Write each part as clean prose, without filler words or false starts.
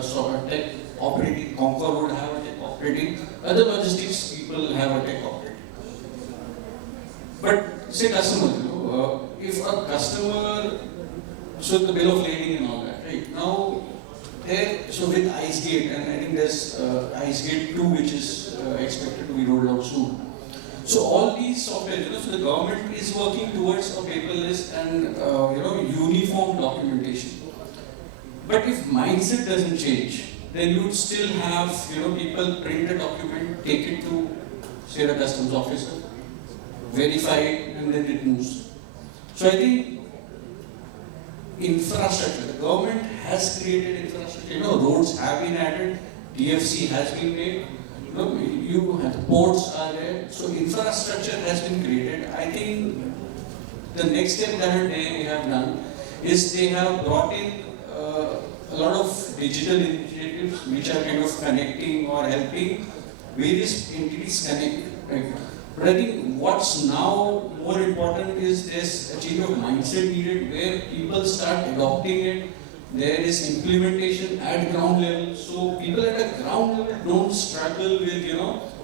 sort of tech operating. Concur would have a tech operating. Other logistics people have a tech operating. But say customer, if a customer, so the bill of lading and all that, right? Now, so with IceGate, and I think there's IceGate 2 which is expected to be rolled out soon. So all these software, so the government is working towards a paperless and uniform documentation. But if mindset doesn't change, then you would still have people print a document, take it to say the customs officer, verify it, and then it moves. So I think infrastructure, the government has created infrastructure. Roads have been added, DFC has been made. You have the ports are there, so infrastructure has been created. I think the next step that they have done is they have brought in a lot of digital initiatives which are kind of connecting or helping various entities connect. Right? But I think what's now more important is there's a change of mindset needed where people start adopting it. There is implementation at ground level, so people at a ground level don't struggle with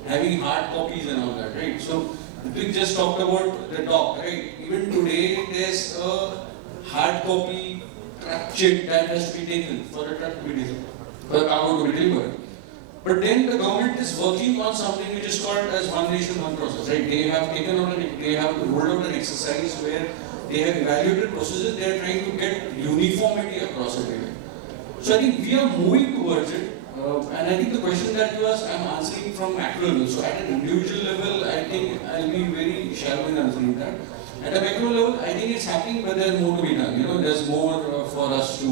having hard copies and all that, right? So we just talked about the dock, right? Even today there's a hard copy truck check that has to be taken for a truck to be delivered, for the cargo to be delivered. But then the government is working on something which is called as one nation, one process, right? They have they have rolled out an exercise where they have evaluated processes, they are trying to get uniformity across everywhere. So I think we are moving towards it. And I think the question that you asked, I'm answering from macro level. So at an individual level, I think I'll be very shallow in answering that. At a macro level, I think it's happening, but there's more to be done. There's more for us to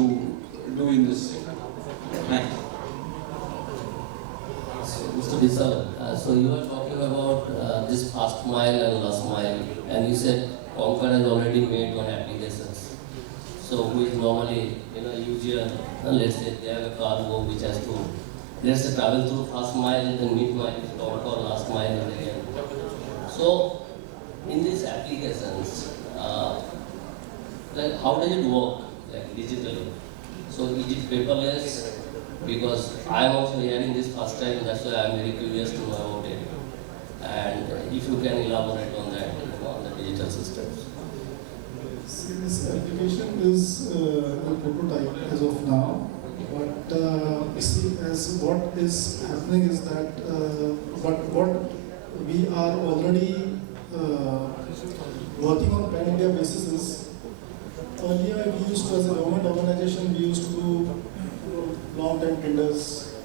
do in this sector. Thanks. Mr. Bisal, so you were talking about this first mile and last mile, and you said Concur has already made one applications. So who is normally, usual, let's say they have a cargo which has to, let's say travel through first mile, then mid mile, Concur, last mile, and again. So in these applications, like how does it work, like digitally? So is it paperless? Because I am also hearing this first time, that's why I am very curious to know about it. And if you can elaborate on that, on the digital systems. See, this application is a prototype as of now. But see, as what is happening is that what we are already working on pan-India basis is, earlier we used to, as a government organization, we used to do long-time tenders,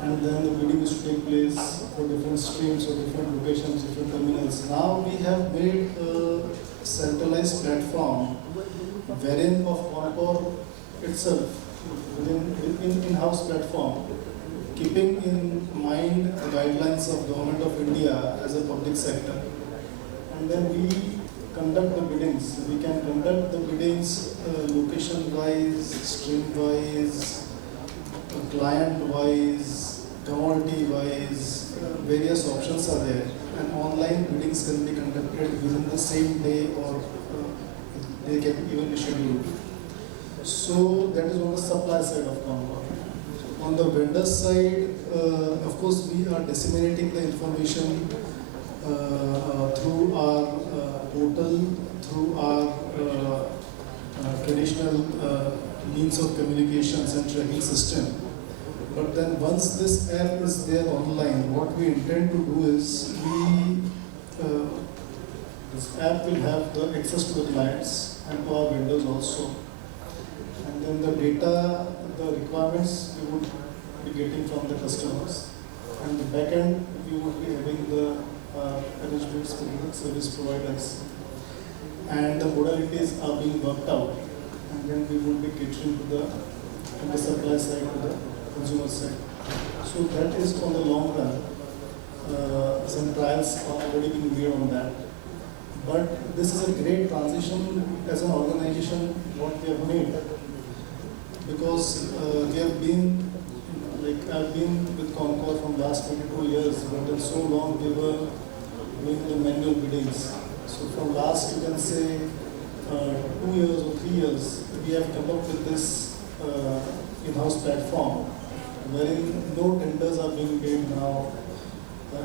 and then the bidding used to take place for different streams or different locations, different terminals. Now we have made a centralized platform wherein of Concur itself, within in-house platform, keeping in mind the guidelines of Government of India as a public sector. And then we conduct the biddings. We can conduct the biddings location-wise, stream-wise, client-wise, commodity-wise, various options are there, and online biddings can be conducted within the same day, or they can even be scheduled. So that is on the supply side of Concur. On the vendor side, of course, we are disseminating the information through our portal, through our traditional means of communications and tracking system. But then once this app is there online, what we intend to do is this app will have the access to the clients and to our vendors also. And then the data, the requirements we would be getting from the customers. And the back end, we would be having the arrangements with the service providers. And the modalities are being worked out. And then we would be catering to from the supply side to the consumer side. So that is on the long run. Some trials are already being made on that. But this is a great transition as an organization, what we have made. Because we have been, I've been with Concur from last 22 years, but in so long we were doing the manual biddings. So from last, you can say, 2 years or 3 years, we have come up with this in-house platform wherein no tenders are being made now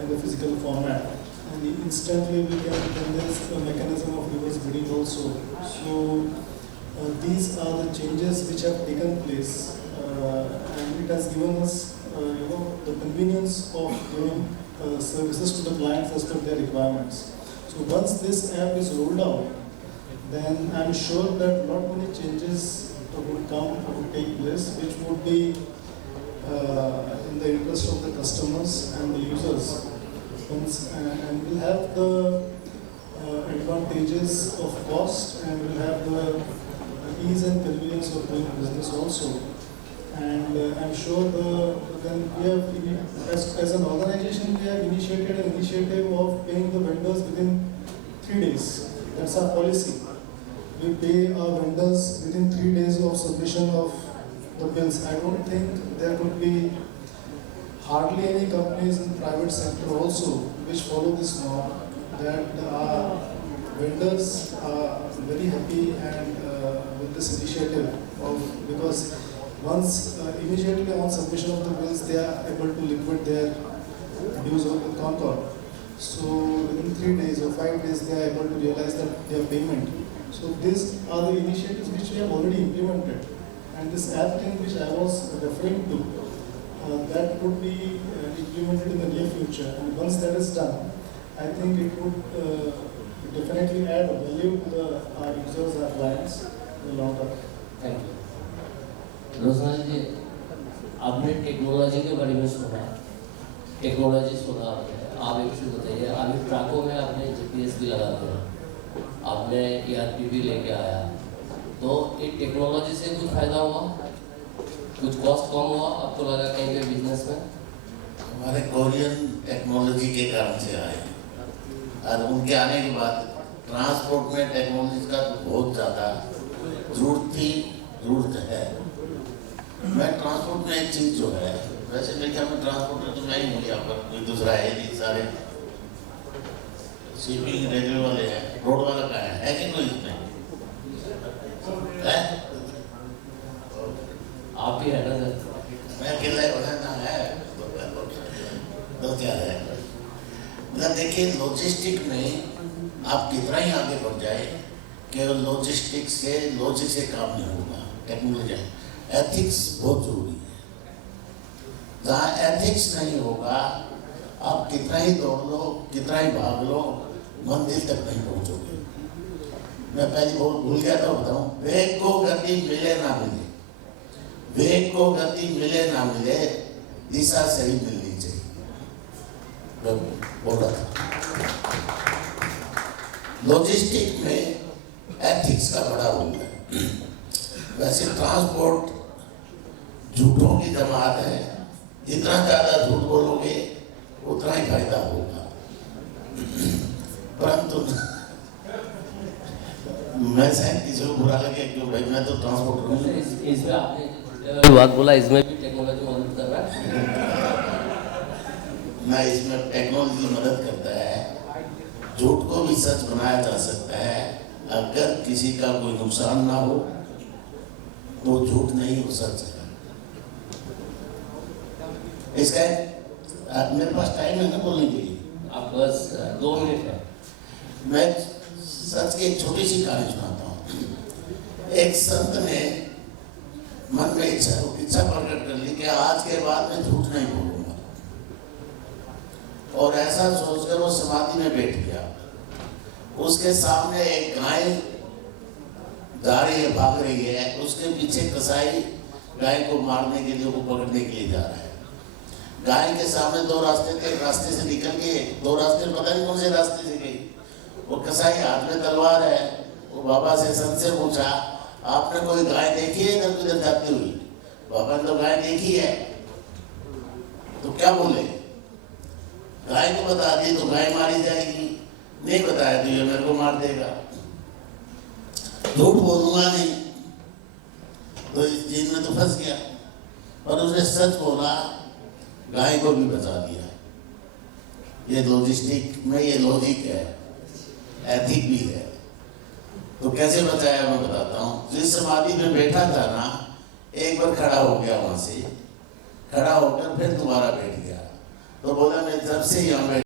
in the physical format. And instantly we can, then there's a mechanism of reverse bidding also. So these are the changes which have taken place, and it has given us, the convenience of giving services to the clients as per their requirements. So once this app is rolled out, then I'm sure that not many changes would come or would take place, which would be in the interest of the customers and the users. And we'll have the advantages of cost, and we'll have the ease and convenience of doing business also. And I'm sure then we have, as an organization, we have initiated an initiative of paying the vendors within 3 days. That's our policy. We pay our vendors within 3 days of submission of the bills. I don't think there could be hardly any companies in the private sector also which follow this norm, that our vendors are very happy and with this initiative because once immediately on submission of the bills they are able to liquidate their dues with Concord. So within 3 days or 5 days they are able to realize that their payment. So these are the initiatives which we have already implemented, and this app thing which I was referring to, that would be implemented in the near future. And once that is done, I think it would definitely add value to our users, our clients in the long run. Thank you. रोज़ाना जी, आपने technology के बारे में सुना, technology सुना आप एक चीज़ बताइए, अभी ट्रकों में आपने GPS भी लगाते हैं, आपने ERP भी लेके आया, तो एक टेक्नोलॉजी से कुछ फायदा हुआ, कुछ कॉस्ट कम हुआ, आपको लगा कहीं पे बिजनेस में? हमारे कोरियन टेक्नोलॉजी के कारण से आए, और उनके आने के बाद ट्रांसपोर्ट में टेक्नोलॉजी का बहुत ज़्यादा जरूरत है। मैं ट्रांसपोर्ट में एक चीज़ जो है, वैसे मेरे ख्याल में ट्रांसपोर्टर तो मैं ही हूँ, यहाँ पर कोई दूसरा है नहीं, सारे शिपिंग रेलवे वाले हैं, रोड वाला का है कि कोई इसमें है? आप ही है ना सर? मैं अकेला ही बनाना है तो क्या है? मतलब देखिए, लॉजिस्टिक में आप कितना ही आगे बढ़ जाए, केवल लॉजिस्टिक से काम नहीं होगा। टेक्नोलॉजी, एथिक्स बहुत जरूरी है। जहाँ एथिक्स नहीं होगा, आप कितना ही दौड़ लो, कितना ही भाग लो, मंजिल तक नहीं पहुँचोगे। मैं पहले भूल गया था, बताऊँ, वेग को गति मिले ना मिले, वेग को गति मिले ना मिले, दिशा सही मिलनी चाहिए। मैं बोल रहा था लॉजिस्टिक में एथिक्स का बड़ा रोल है। वैसे ट्रांसपोर्ट झूठों की जमात है, जितना ज़्यादा झूठ बोलोगे उतना ही फायदा होगा, परंतु मैं शायद किसी को बुरा लगे क्यों भाई, मैं तो ट्रांसपोर्टर हूँ। इसमें आपने बात बोला, इसमें भी टेक्नोलॉजी मदद कर रहा है। मैं इसमें टेक्नोलॉजी मदद करता है, झूठ को भी सच बनाया जा सकता है। अगर किसी का कोई नुकसान ना हो तो झूठ नहीं हो सच है। इसका मेरे पास टाइम है ना बोलने के लिए? आप बस 2 मिनट है। मैं सच की एक छोटी सी कहानी सुनाता हूँ। एक संत ने मन में इच्छा प्रकट कर ली कि आज के बाद मैं झूठ नहीं बोलूंगा, और ऐसा सोचकर वो समाधि में बैठ गया। उसके सामने एक गाय जा रही है, भाग रही है, उसके पीछे कसाई गाय को मारने के लिए, वो पकड़ने के लिए जा रहा है। गाय के सामने 2 रास्ते थे, रास्ते से निकल गए, 2 रास्ते पता नहीं कौन से रास्ते से गई। वो कसाई हाथ में तलवार है, वो बाबा से संत से पूछा, आपने कोई गाय देखी है इधर उधर जाती हुई? बाबा ने तो गाय देखी है। तो क्या बोले? गाय को बता दी तो गाय मारी जाएगी, नहीं बताया तो ये मेरे को मार देगा। झूठ बोलूंगा नहीं तो इस चीज में तो फंस गया, और उसने सच बोला, गाय को भी बचा दिया। ये लॉजिस्टिक में ये लॉजिक है, एथिक भी है। तो कैसे बचाया मैं बताता हूँ। जिस समाधि में बैठा था ना, एक बार खड़ा हो गया वहाँ से, खड़ा होकर फिर दोबारा बैठ गया, तो बोला मैं जब से यहाँ बैठ